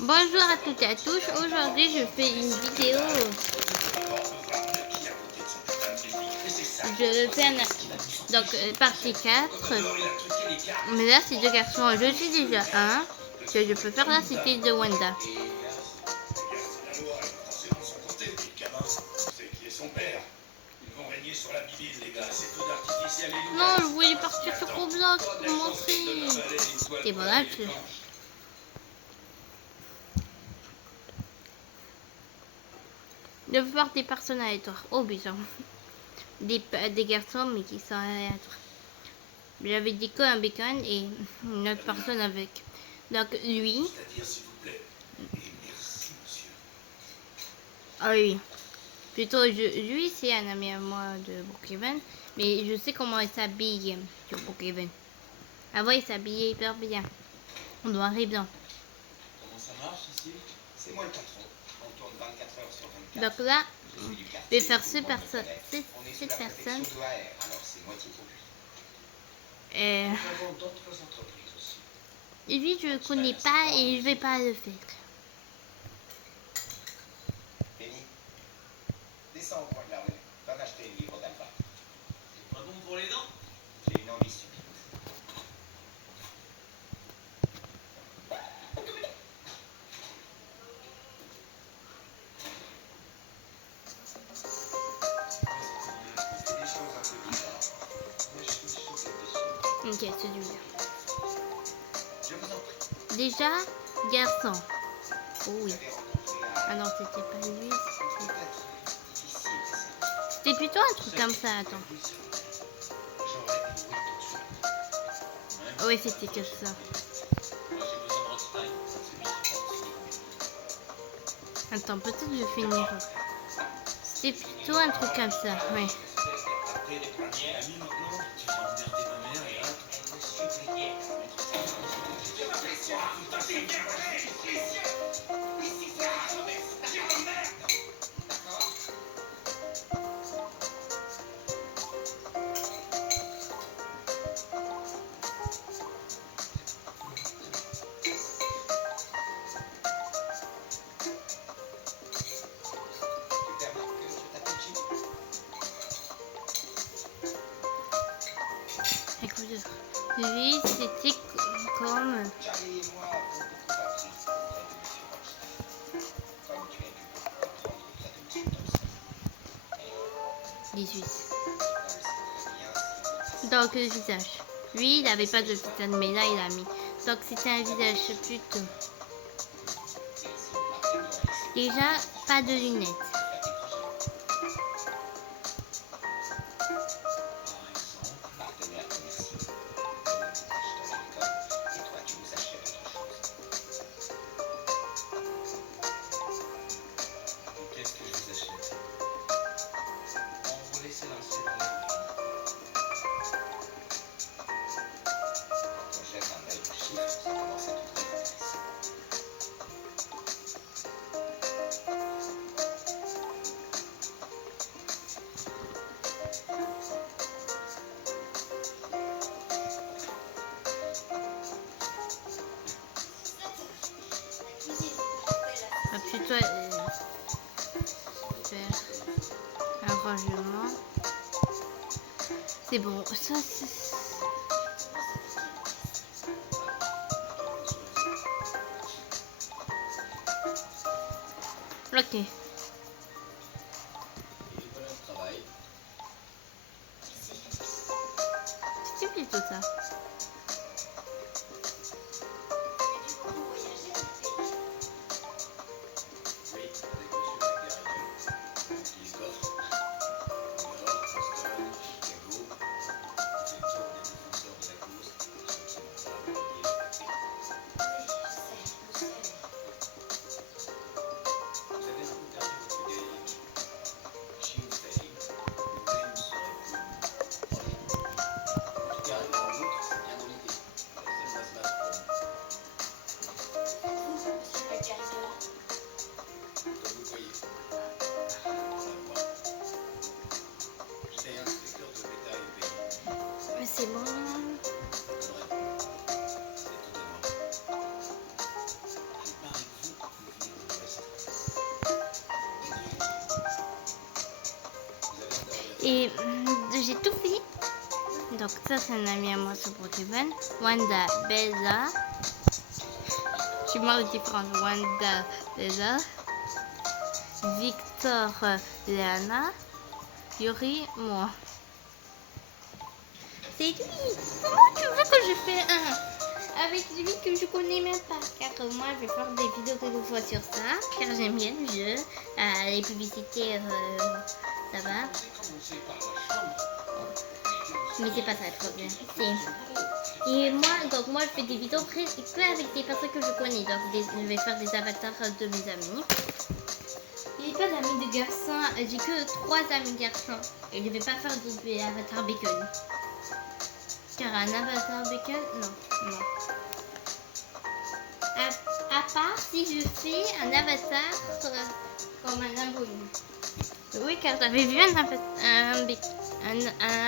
Bonjour à toutes et à tous, aujourd'hui je fais une vidéo, je fais partie 4, mais là c'est deux garçons, je suis déjà un, que je peux faire la cité de Wanda. Non, je voulais partir sur Roblox pour montrer. Et voilà, je veux voir des personnes aléatoires. Oh bizarre. Des garçons mais qui sont aléatoires. J'avais dit un bacon et une autre personne avec. Donc lui. Ah oui. Plutôt lui c'est un ami à moi de Brookhaven. Mais je sais comment il s'habille sur Brookhaven. Avant il s'habillait hyper bien. En noir et blanc. Comment ça marche ici? C'est moi le patron. On tourne 24 heures sur 24. Donc là, je vais faire cette personne. Et lui, je ne connais pas et je vais pas le faire. Benny, descends au coin de la rue. Va m'acheter une livre d'Alva. C'est pas bon pour les dents? J'ai une envie subite. Ok, celui-là. Déjà, garçon. Oh oui. Ah non, c'était pas lui. C'était plutôt un truc comme ça, attends. Oui, c'était que ça. Attends, peut-être je vais finir. C'était plutôt un truc comme ça, oui. Écoute, lui, c'était comme... 18. Donc le visage. Lui, il n'avait pas de visage, mais là, il a mis. Donc c'était un visage plutôt. Déjà, pas de lunettes. Plutôt faire un rangement. C'est bon, ça c'est... Ok. C'est plutôt ça. Et j'ai tout fait. Donc ça c'est un ami à moi sur Pokémon. Wanda, Bella. Je suis mal différente. Wanda, Bella. Victor, Léana. Yuri, moi. C'est lui. Comment tu veux que je fais un avec lui que je connais même pas? Car moi je vais faire des vidéos quelquefois sur ça. Car j'aime bien le jeu. Les publicités, ça va. Mais c'est pas ça le problème. Et moi je fais des vidéos que avec des personnes que je connais. Donc je vais faire des avatars de mes amis. J'ai pas d'amis de garçons, j'ai que 3 amis de garçons. Et je vais pas faire des avatars bacon. Car un avatar bacon, non. À part si je fais un avatar comme un abonné. Oui, car j'avais vu un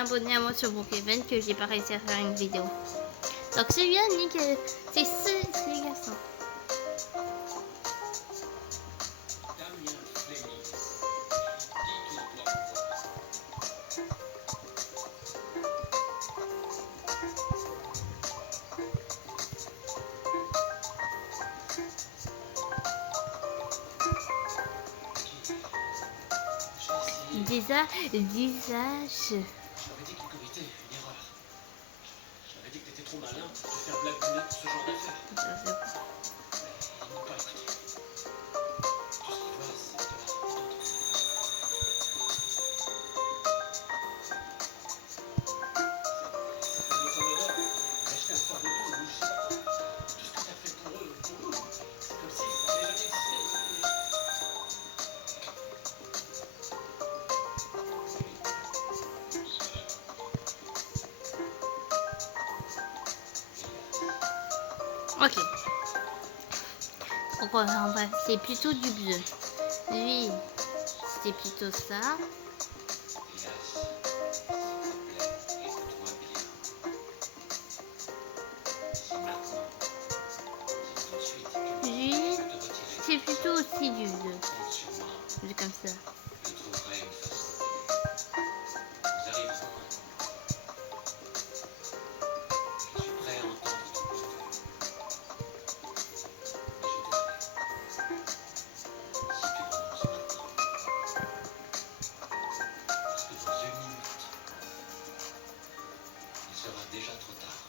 abonné à moi sur Pokémon que j'ai pas réussi à faire une vidéo. Donc celui-là, Nick, c'est les garçons. Visage. Je t'avais dit qu'il commettait une erreur. Je t'avais dit que t'étais trop malin pour te faire blaguer pour ce genre d'affaires. Ils m'ont pas écouté. Tout ce qu'ils veulent, c'est te la raconter. C'est pas de ton honneur d'acheter un sort de tour ou je sais pas quoi. Tout ce que t'as fait pour eux, c'est comme si ça n'avait jamais existé. Ok. Donc c'est plutôt du bleu. Lui, c'est plutôt ça. Lui, c'est plutôt aussi du bleu. C'est comme ça. Déjà trop tard.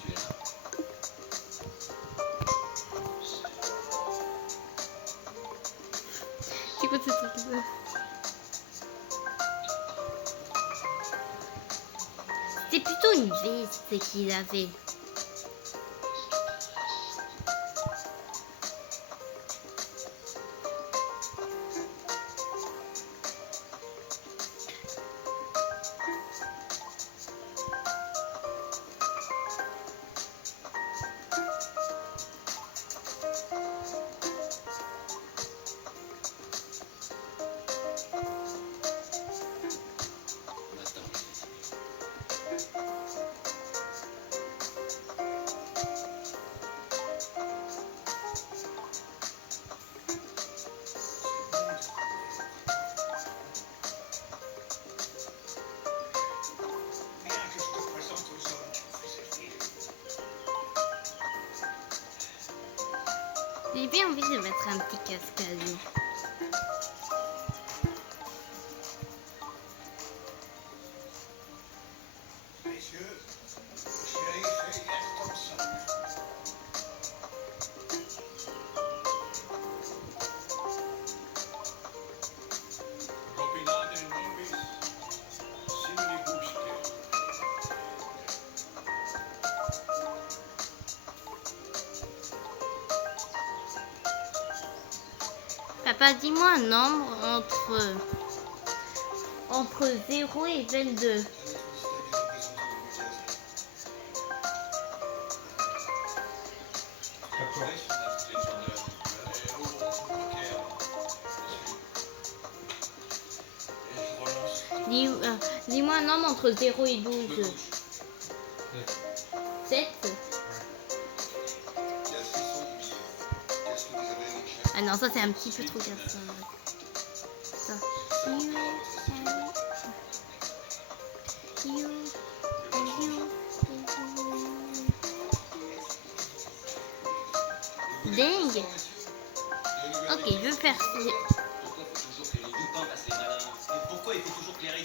Tu es là? C'est quoi ce truc-là? C'est plutôt une veste qu'il avait. J'ai bien envie de mettre un petit casque à lui. Messieurs, shérif et Gaston. Copinate nobis, simili busque. Papa, dis-moi un nombre entre 0 et 22. Dis-moi un nombre entre 0 et 12. 7. Ah non, ça c'est un petit peu trop garçon. Ça. You and you. Dingue. Ok, je vais faire.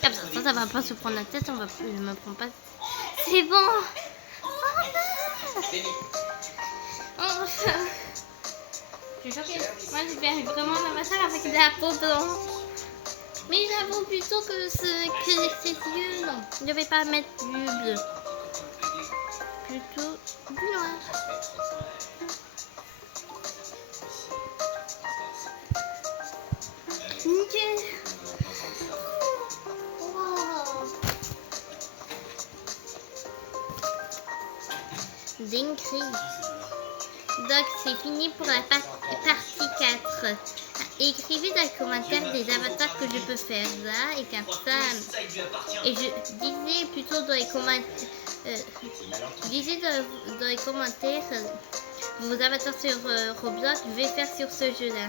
Comme ça va pas se prendre la tête, je me prends pas. C'est bon. Enfin. Je suis choquée. Moi, je vais vraiment un avatar avec de la peau blanche. Mais j'avoue plutôt que ses yeux, non. Je ne vais pas mettre du bleu. Plutôt du noir. Nickel. Wow. Dingue. Donc c'est fini pour la partie 4. Écrivez dans les commentaires des avatars que je peux faire là et comme ça. Et je disais plutôt dans les commentaires. Disez dans les commentaires vos avatars sur Roblox, je vais faire sur ce jeu là.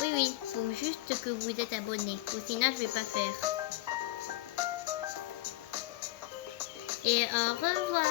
Oui, faut juste que vous êtes abonné. Ou sinon je vais pas faire. Et au revoir.